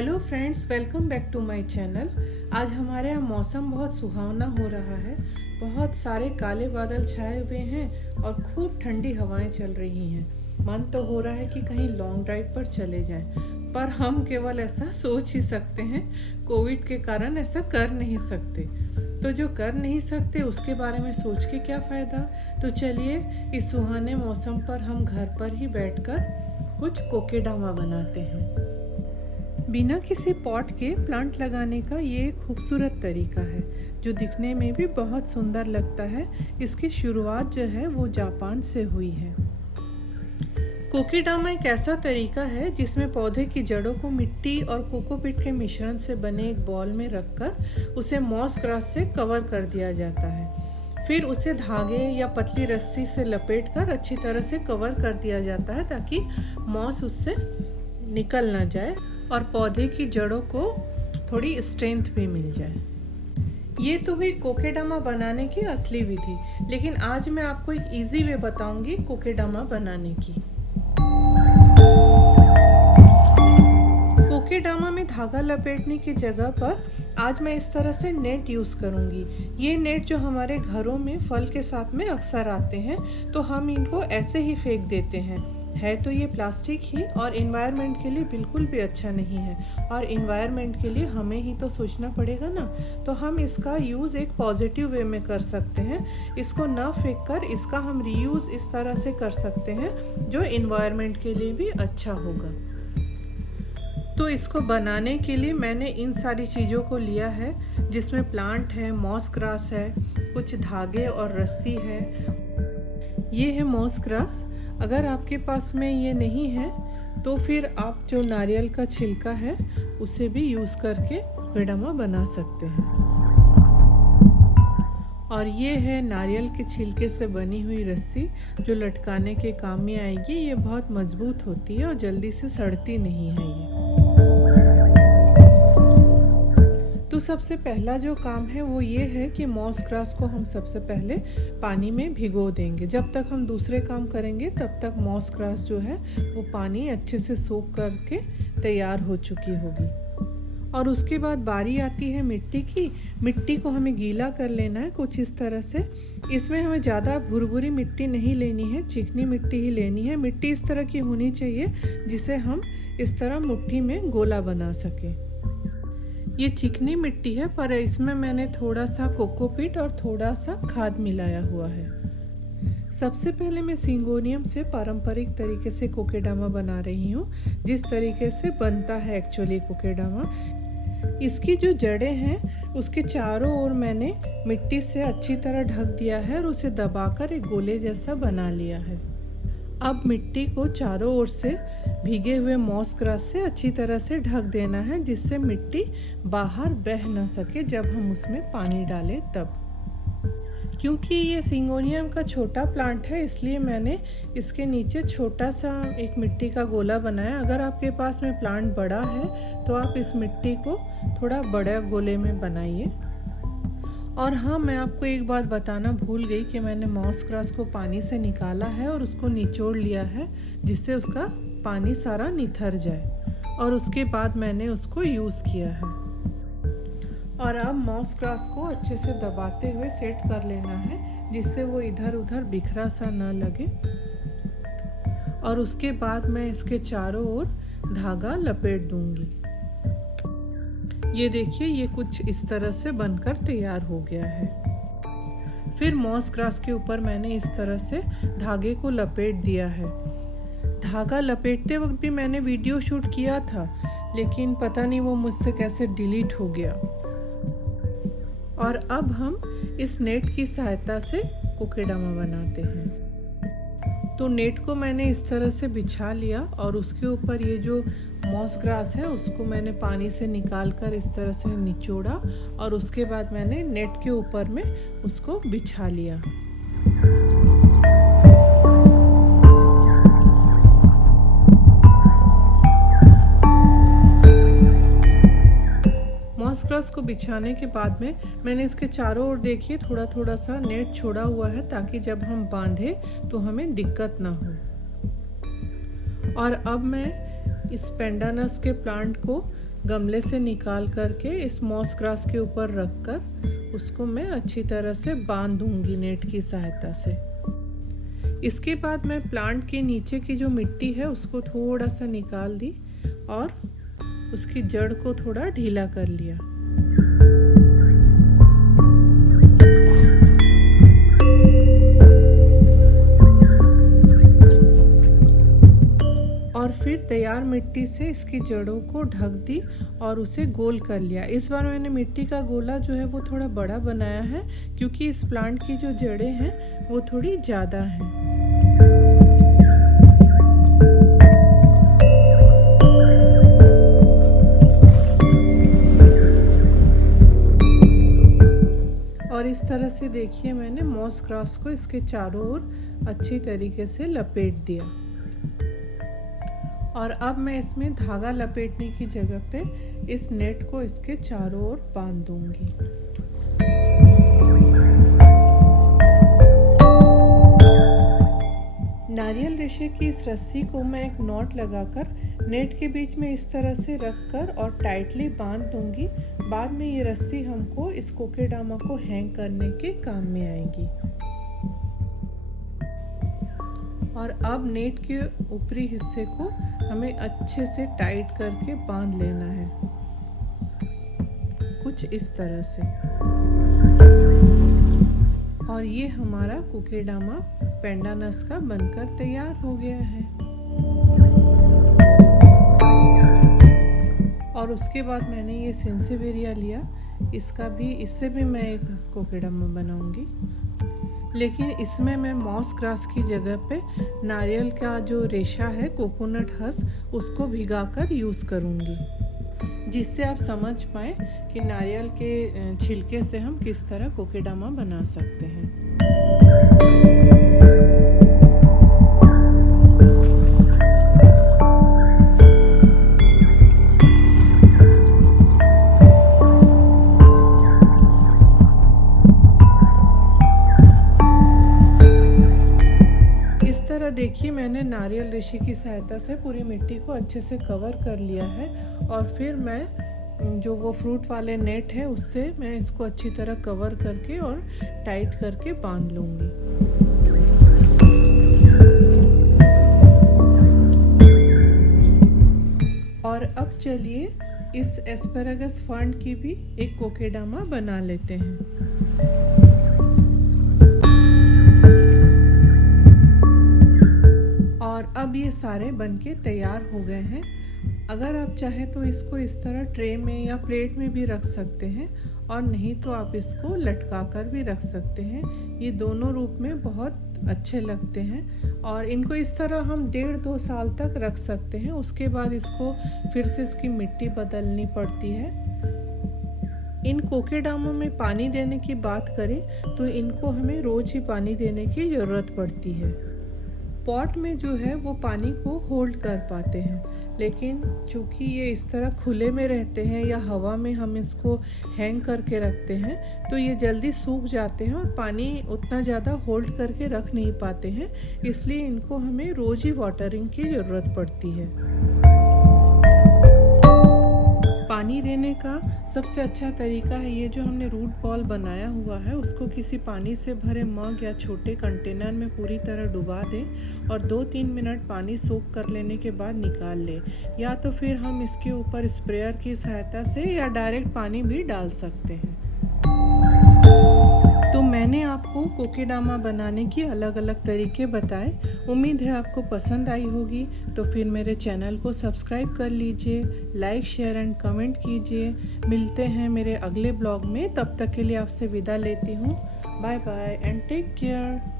Hello friends, welcome back to my channel. आज हमारे यहाँ मौसम बहुत सुहावना हो रहा है। बहुत सारे काले बादल छाए हुए हैं और खूब ठंडी हवाएं चल रही हैं। मन तो हो रहा है कि कहीं लॉन्ग ड्राइव पर चले जाएं, पर हम केवल ऐसा सोच ही सकते हैं। कोविड के कारण ऐसा कर नहीं सकते, तो जो कर नहीं सकते उसके बारे में सोच के क्या फ़ायदा। तो चलिए इस सुहाने मौसम पर हम घर पर ही बैठकर कुछ कोकेडामा बनाते हैं। बिना किसी पॉट के प्लांट लगाने का ये एक खूबसूरत तरीका है जो दिखने में भी बहुत सुंदर लगता है। इसकी शुरुआत जो है वो जापान से हुई है। कोकेडामा एक ऐसा तरीका है जिसमें पौधे की जड़ों को मिट्टी और कोकोपीट के मिश्रण से बने एक बॉल में रखकर उसे मॉस ग्रास से कवर कर दिया जाता है। फिर उसे धागे या पतली रस्सी से लपेटकर अच्छी तरह से कवर कर दिया जाता है ताकि मॉस उससे निकल ना जाए और पौधे की जड़ों को थोड़ी स्ट्रेंथ भी मिल जाए। ये तो हुई कोकेडामा बनाने की असली विधि, लेकिन आज मैं आपको एक इजी वे बताऊंगी कोकेडामा बनाने की। कोकेडामा में धागा लपेटने की जगह पर आज मैं इस तरह से नेट यूज़ करूंगी। ये नेट जो हमारे घरों में फल के साथ में अक्सर आते हैं, तो हम इनको ऐसे ही फेंक देते हैं। है तो ये प्लास्टिक ही और इन्वायरमेंट के लिए बिल्कुल भी अच्छा नहीं है, और इन्वायरमेंट के लिए हमें ही तो सोचना पड़ेगा ना। तो हम इसका यूज़ एक पॉजिटिव वे में कर सकते हैं। इसको न फेंक कर इसका हम रीयूज़ इस तरह से कर सकते हैं जो इन्वायरमेंट के लिए भी अच्छा होगा। तो इसको बनाने के लिए मैंने इन सारी चीज़ों को लिया है, जिसमें प्लांट है, मॉस ग्रास है, कुछ धागे और रस्सी है। ये है मॉस ग्रास। अगर आपके पास में ये नहीं है तो फिर आप जो नारियल का छिलका है उसे भी यूज़ करके कोकेडामा बना सकते हैं। और ये है नारियल के छिलके से बनी हुई रस्सी जो लटकाने के काम में आएगी। ये बहुत मजबूत होती है और जल्दी से सड़ती नहीं है ये। तो सबसे पहला जो काम है वो ये है कि मॉस ग्रास को हम सबसे पहले पानी में भिगो देंगे। जब तक हम दूसरे काम करेंगे तब तक मॉस ग्रास जो है वो पानी अच्छे से सोख करके तैयार हो चुकी होगी। और उसके बाद बारी आती है मिट्टी की। मिट्टी को हमें गीला कर लेना है कुछ इस तरह से। इसमें हमें ज़्यादा भुरभुरी मिट्टी नहीं लेनी है, चिकनी मिट्टी ही लेनी है। मिट्टी इस तरह की होनी चाहिए जिसे हम इस तरह मुट्ठी में गोला बना सकें। ये चिकनी मिट्टी है, पर इसमें मैंने थोड़ा सा कोकोपीट और थोड़ा सा खाद मिलाया हुआ है। सबसे पहले मैं सिंगोनियम से पारंपरिक तरीके से कोकेडामा बना रही हूँ, जिस तरीके से बनता है एक्चुअली कोकेडामा। इसकी जो जड़ें हैं उसके चारों ओर मैंने मिट्टी से अच्छी तरह ढक दिया है और उसे दबाकर एक गोले जैसा बना लिया है। अब मिट्टी को चारों ओर से भीगे हुए मॉस ग्रास से अच्छी तरह से ढक देना है, जिससे मिट्टी बाहर बह ना सके जब हम उसमें पानी डालें तब। क्योंकि ये सिंगोनियम का छोटा प्लांट है, इसलिए मैंने इसके नीचे छोटा सा एक मिट्टी का गोला बनाया। अगर आपके पास में प्लांट बड़ा है तो आप इस मिट्टी को थोड़ा बड़ा गोले में बनाइए। और हाँ, मैं आपको एक बात बताना भूल गई कि मैंने मॉस ग्रास को पानी से निकाला है और उसको निचोड़ लिया है, जिससे उसका पानी सारा निथर जाए, और उसके बाद मैंने उसको यूज़ किया है। और अब मॉस ग्रास को अच्छे से दबाते हुए सेट कर लेना है, जिससे वो इधर उधर बिखरा सा ना लगे। और उसके बाद मैं इसके चारों ओर धागा लपेट दूंगी। ये देखिए, ये कुछ इस तरह से बनकर तैयार हो गया है। फिर मॉस ग्रास के ऊपर मैंने इस तरह से धागे को लपेट दिया है। धागा लपेटते वक्त भी मैंने वीडियो शूट किया था, लेकिन पता नहीं वो मुझसे कैसे डिलीट हो गया। और अब हम इस नेट की सहायता से कोकेडामा बनाते हैं। तो नेट को मैंने इस तरह से बिछा लिया और उसके ऊपर ये जो मॉस ग्रास है उसको मैंने पानी से निकाल कर इस तरह से निचोड़ा, और उसके बाद मैंने नेट के ऊपर में उसको बिछा लिया। मॉस ग्रास को बिछाने के बाद में मैंने इसके चारों ओर देखिए थोड़ा थोड़ा सा नेट छोड़ा हुआ है, ताकि जब हम बांधे तो हमें दिक्कत ना हो। और अब मैं इस पेंडानस के प्लांट को गमले से निकाल करके इस मॉस ग्रास के ऊपर रख कर उसको मैं अच्छी तरह से बांध दूंगी नेट की सहायता से। इसके बाद मैं प्लांट के नीचे की जो मिट्टी है उसको थोड़ा सा निकाल दी और उसकी जड़ को थोड़ा ढीला कर लिया। और फिर तैयार मिट्टी से इसकी जड़ों को ढक दी और उसे गोल कर लिया। इस बार मैंने मिट्टी का गोला जो है वो थोड़ा बड़ा बनाया है क्योंकि इस प्लांट की जो जड़ें हैं वो थोड़ी ज़्यादा हैं। और इस तरह से देखिए मैंने मॉस ग्रास को इसके चारों ओर अच्छी तरीके से लपेट दिया। और अब मैं इसमें धागा लपेटने की जगह पे इस नेट को इसके चारों ओर बांध दूंगी। नारियल रेशे की इस रस्सी को मैं एक नॉट लगाकर नेट के बीच में इस तरह से रखकर और टाइटली बांध दूंगी। बाद में ये रस्सी हमको इस कोकेडामा को हैंग करने के काम में आएगी। और अब नेट के ऊपरी हिस्से को हमें अच्छे से टाइट करके बांध लेना है, कुछ इस तरह से। और ये हमारा कोकेडामा पेंडानस का बनकर तैयार हो गया है। और उसके बाद मैंने ये सेंसेवेरिया लिया, इससे भी मैं एक कोकेडामा बनाऊंगी, लेकिन इसमें मैं मॉस ग्रास की जगह पे नारियल का जो रेशा है, कोकोनट हस्क, उसको भिगाकर यूज़ करूँगी, जिससे आप समझ पाएँ कि नारियल के छिलके से हम किस तरह कोकेडामा बना सकते हैं। देखिए मैंने नारियल रेशे की सहायता से पूरी मिट्टी को अच्छे से कवर कर लिया है। और फिर मैं जो वो फ्रूट वाले नेट है उससे मैं इसको अच्छी तरह कवर करके और टाइट करके बांध लूँगी। और अब चलिए इस एस्पैरागस फर्न की भी एक कोकेडामा बना लेते हैं। और अब ये सारे बनके तैयार हो गए हैं। अगर आप चाहें तो इसको इस तरह ट्रे में या प्लेट में भी रख सकते हैं, और नहीं तो आप इसको लटका कर भी रख सकते हैं। ये दोनों रूप में बहुत अच्छे लगते हैं और इनको इस तरह हम 1.5-2 साल तक रख सकते हैं। उसके बाद इसको फिर से इसकी मिट्टी बदलनी पड़ती है। इन कोकेडामों में पानी देने की बात करें तो इनको हमें रोज़ ही पानी देने की ज़रूरत पड़ती है। पॉट में जो है वो पानी को होल्ड कर पाते हैं, लेकिन चूँकि ये इस तरह खुले में रहते हैं या हवा में हम इसको हैंग करके रखते हैं तो ये जल्दी सूख जाते हैं और पानी उतना ज़्यादा होल्ड करके रख नहीं पाते हैं। इसलिए इनको हमें रोज़ ही वाटरिंग की ज़रूरत पड़ती है। पानी देने का सबसे अच्छा तरीका है, ये जो हमने रूट बॉल बनाया हुआ है उसको किसी पानी से भरे मग या छोटे कंटेनर में पूरी तरह डुबा दें और 2-3 मिनट पानी सोख कर लेने के बाद निकाल लें। या तो फिर हम इसके ऊपर स्प्रेयर की सहायता से या डायरेक्ट पानी भी डाल सकते हैं। तो मैंने आपको कोकेडामा बनाने की अलग अलग तरीके बताए। उम्मीद है आपको पसंद आई होगी। तो फिर मेरे चैनल को सब्सक्राइब कर लीजिए, लाइक शेयर एंड कमेंट कीजिए। मिलते हैं मेरे अगले ब्लॉग में, तब तक के लिए आपसे विदा लेती हूँ। Bye bye and take care.